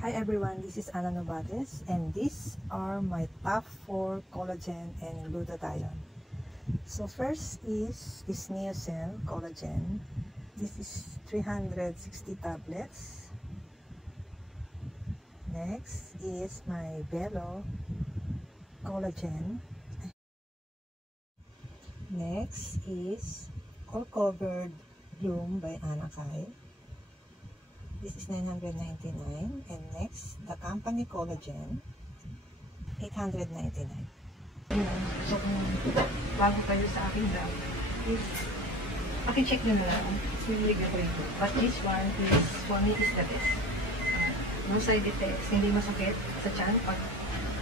Hi everyone, this is Ana Novales and these are my top 4 collagen and glutathione. So first is this Neocell collagen. This is 360 tablets. Next is my Velo collagen. Next is All Covered Bloom by Anakay. This is 999, and next, the company collagen, 899. So kung bago kayo sa aking vlog, is pakicheck nyo na lang. It's really good review. But this one is, for me, is the best. No side effects, hindi masakit sa tiyan pag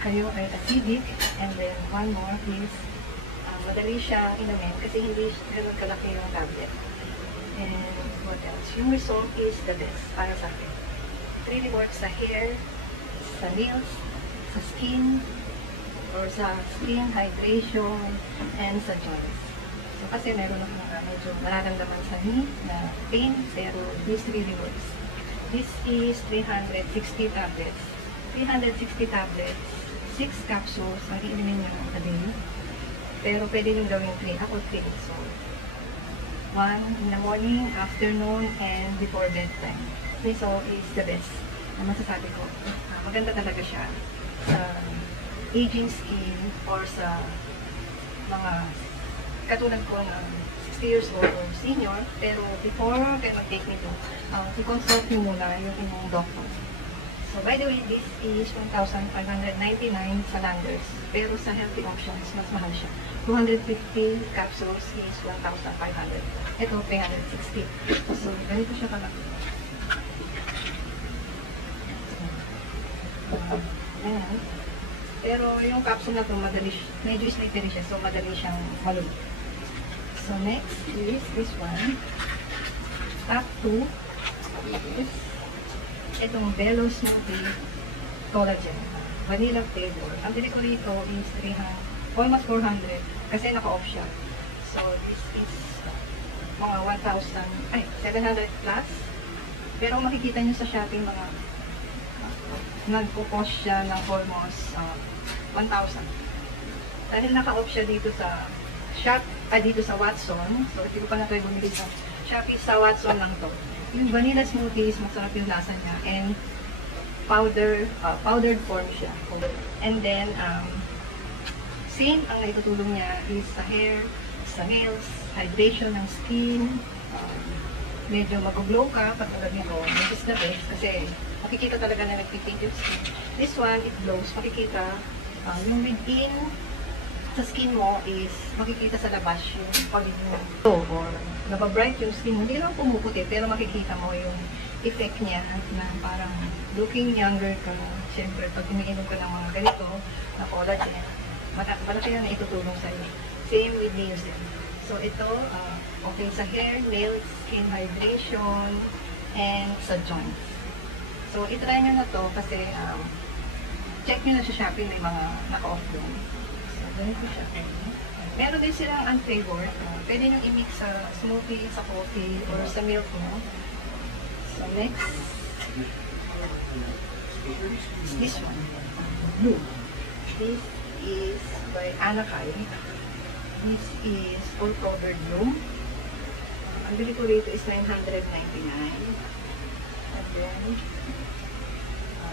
kayo ay acidic. And then one more is, madali siya inumin kasi hindi ganun kalaki yung tablet. And what else? Yung result is the best para sa akin. It really works sa hair, sa nails, sa skin, or sa skin hydration, and sa joints. So kasi meron akong medyo nararamdaman sa knee na pain, pero this really works. This is 360 tablets. 360 tablets, 6 capsules, ang iinumin nyo a day. Pero pwede nyo gawin 3. Ako 3. So, 1 in the morning, afternoon, and before bedtime. So, is the best. Ang masasabi ko, maganda talaga siya sa aging skin or sa mga katulad ko ng 60 years old or senior. Pero before kayo mag-take nito, i-consult nyo muna yung inyong doctor. So, by the way, this is 1,599 sa Landers. Pero sa Healthy Options, mas mahal siya. 250 capsules is 1,500. Ito, 360. So, ganito siya kalaki. Ayan. Pero yung capsule na ito, medyo slippery siya. So, madali siyang malulog. So, next is this one. Top 2 is itong Velo Smoothie Collagen. Vanilla flavor. Ang bili ko rito is 300, almost 400 kasi naka-off siya. So, this is mga 700 plus. Pero makikita nyo sa Shopee mga nagpo-cost siya ng almost 1,000. Dahil naka-off siya dito sa dito sa Watson. So, hindi ko pa na ito bumili sa Shopee, sa Watson lang to. Yung vanilla smoothies, masarap yung lasa niya. And powdered form siya. And then, same ang naitutulong niya is sa hair, sa nails, hydration ng skin, medyo mag-glow ka pag tulad nito, which is the best kasi makikita talaga na nagpipink yung skin. This one, it glows. Makikita, yung within sa skin mo is makikita sa labas yung pagiging glow or napabright yung skin mo. Hindi naman pumuputi, pero makikita mo yung effect niya na parang looking younger ka. Siyempre, pag umiinom ka ng mga ganito na collagen, malaki na itutulong sa'yo. Same with Neocell. So, ito, okay sa hair, nails, skin hydration, and sa joints. So, itry nyo na to kasi check nyo na sa Shopee, may mga naka-off doon. So, ganito siya. Meron din silang unflavored. Pwede nyo i-mix sa smoothie, sa coffee, or sa milk mo. So, next, this one, blue. This is by Anakay. This is All Covered Bloom. Ang bili ko rito is 999. And then,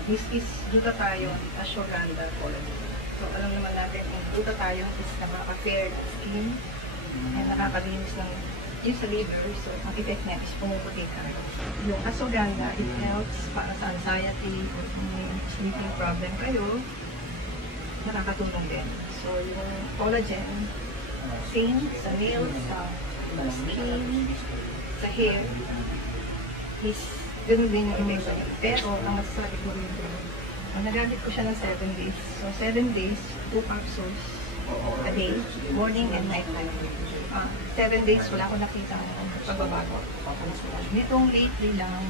this is glutathione ashwagandha collagen. So, alam naman natin, ang glutathione is nakaka-fair skin and nakakalinis ng yung sa liver. So, ang effect niya is pumuputi ka. Yung ashwagandha, it helps para sa anxiety or kung may sleeping problem kayo, nakakatulong din. So, yung collagen, same sa nails, sa skin, sa hair, is ganun din yung effect niya. Pero, ang masasabi ko rin ito, nagamit ko siya ng 7 days. So, 7 days, 2 capsules a day, morning and night time. 7 days, wala akong nakita ng pagbabago. Nitong lately lang,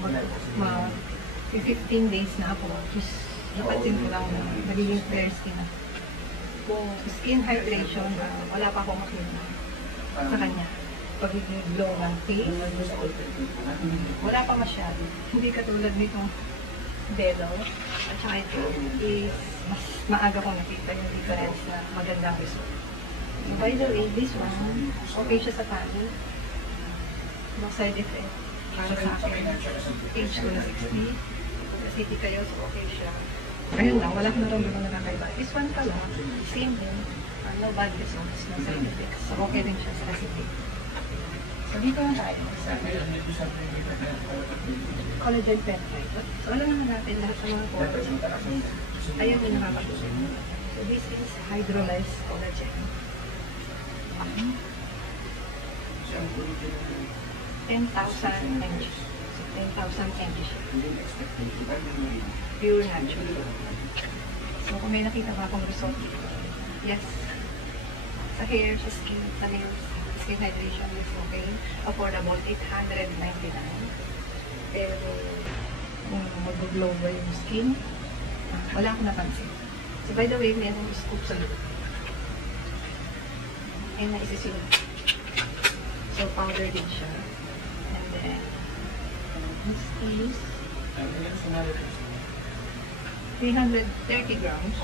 15 days na ako. Just napansin ko lang na nagiging fair skin na. Kung skin hydration, wala pa akong makita sa kanya. Pagiging glow ng face, wala pa masyado. Hindi katulad nitong Belo. At saka ito is mas maaga kong nakita yung difference na magandang result. So, by the way, this one, okay siya sa talo. No side effect. Para sa akin, age ko na 60. City kayo, so okay siya. Ayun lang, wala akong naramdaman na kakaiba. This one pala, same din. No bad results, no side effects. So okay din siya sa city. So dito na tayo sa collagen peptide. So alam naman natin lahat sa mga collagen. Ayun yung nakakatulong. So this is hydrolyzed collagen. 10,000 mg. 10,000 mg siya. Pure natural. So kung may nakita ka akong result, yes. Sa hair, sa skin, sa nails, skin hydration is okay. Affordable, 899. Pero kung mag-glow ba yung skin, wala akong napansin. So by the way, mayroong scoop sa loob. Ayun na isisilip. So powder din siya. And then, this is 330 grams.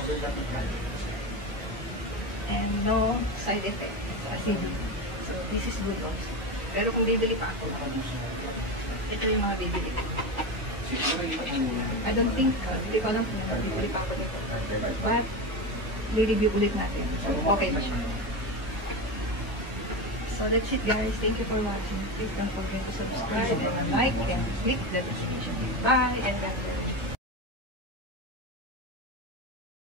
And no side effects. Acidic. So this is good also. Pero kung bibili pa ako, ito yung mga bibili ko. I don't think, hindi ko alam kung bibili pa ako dito. But, i-review ulit natin. So, okay pa siya. So, that's it guys. Thank you for watching. Please don't forget to subscribe and like and click the notification. Bye and God bless.